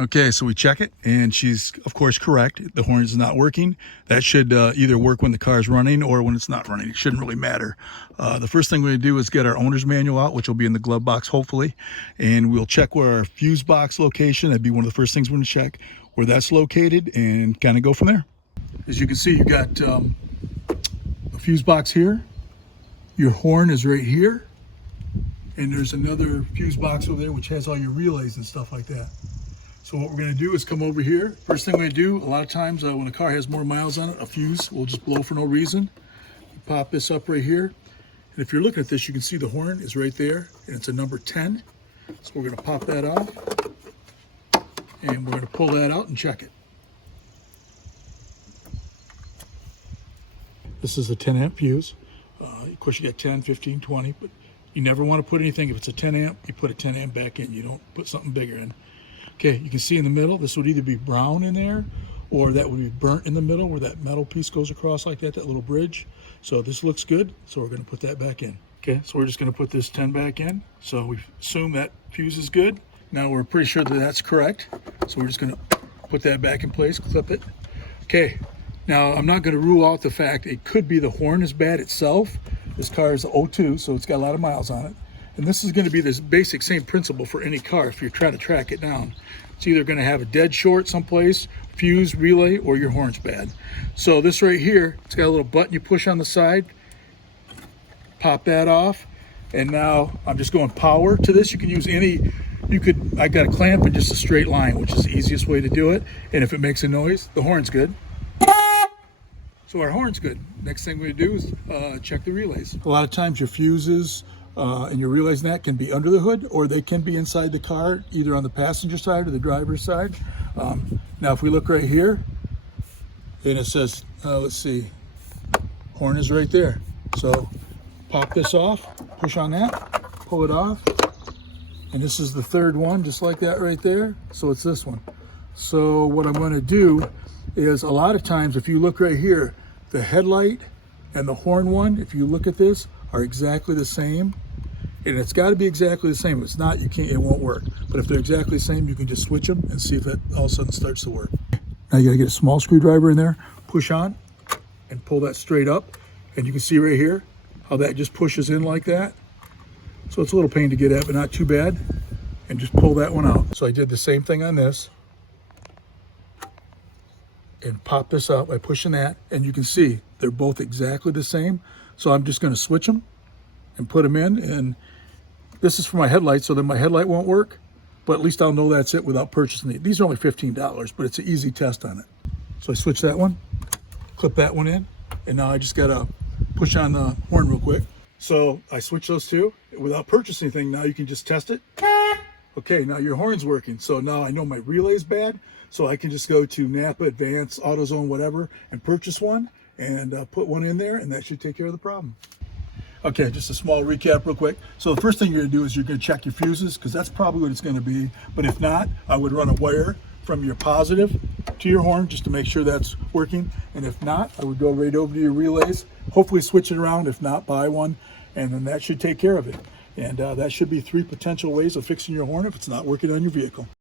Okay, so we check it, and she's, of course, correct. The horn is not working. That should either work when the car is running or when it's not running. It shouldn't really matter. The first thing we're going to do is get our owner's manual out, which will be in the glove box, hopefully, and we'll check where our fuse box location, that'd be one of the first things we're going to check, where that's located, and kind of go from there. As you can see, you got a fuse box here. Your horn is right here, and there's another fuse box over there which has all your relays and stuff like that. So what we're going to do is come over here. First thing we do, a lot of times when a car has more miles on it, a fuse will just blow for no reason. You pop this up right here. And if you're looking at this, you can see the horn is right there, and it's a number 10. So we're going to pop that off, and we're going to pull that out and check it. This is a 10 amp fuse. Of course, you got 10, 15, 20, but you never want to put anything. If it's a 10 amp, you put a 10 amp back in. You don't put something bigger in. Okay, you can see in the middle, this would either be brown in there, or that would be burnt in the middle where that metal piece goes across like that little bridge. So this looks good, so we're going to put that back in. Okay, so we're just going to put this 10 back in. So we assume that fuse is good. Now we're pretty sure that that's correct. So we're just going to put that back in place, clip it. Okay, now I'm not going to rule out the fact it could be the horn is bad itself. This car is 02, so it's got a lot of miles on it. And this is going to be this basic same principle for any car if you're trying to track it down. It's either going to have a dead short someplace, fuse, relay, or your horn's bad. So this right here, it's got a little button you push on the side, pop that off, and now I'm just going power to this. You can use any, I got a clamp in just a straight line, which is the easiest way to do it. And if it makes a noise, the horn's good. So our horn's good. Next thing we do is check the relays. A lot of times your fuses, and your relays and that can be under the hood, or they can be inside the car, either on the passenger side or the driver's side. Now if we look right here, and it says, let's see, horn is right there. So pop this off, push on that, pull it off, and this is the third one, just like that right there. So it's this one. So what I'm going to do is, a lot of times if you look right here, the headlight and the horn one, if you look at this, are exactly the same. And it's got to be exactly the same. If it's not, you can't, it won't work. But if they're exactly the same, you can just switch them and see if that all of a sudden starts to work. Now you got to get a small screwdriver in there, push on, and pull that straight up. And you can see right here how that just pushes in like that. So it's a little pain to get at, but not too bad. And just pull that one out. So I did the same thing on this. And pop this out by pushing that. And you can see they're both exactly the same. So I'm just going to switch them and put them in. And this is for my headlight, so then my headlight won't work, but at least I'll know that's it without purchasing it. These are only $15, but it's an easy test on it. So I switch that one, clip that one in, and now I just gotta push on the horn real quick. So I switch those two without purchasing anything. Now you can just test it. Okay, now your horn's working. So now I know my relay's bad, so I can just go to Napa, Advance, AutoZone, whatever, and purchase one and put one in there, and that should take care of the problem. Okay, just a small recap real quick. So the first thing you're gonna do is you're gonna check your fuses, because that's probably what it's gonna be. But if not, I would run a wire from your positive to your horn just to make sure that's working. And if not, I would go right over to your relays, hopefully switch it around. If not, buy one, and then that should take care of it. And that should be 3 potential ways of fixing your horn if it's not working on your vehicle.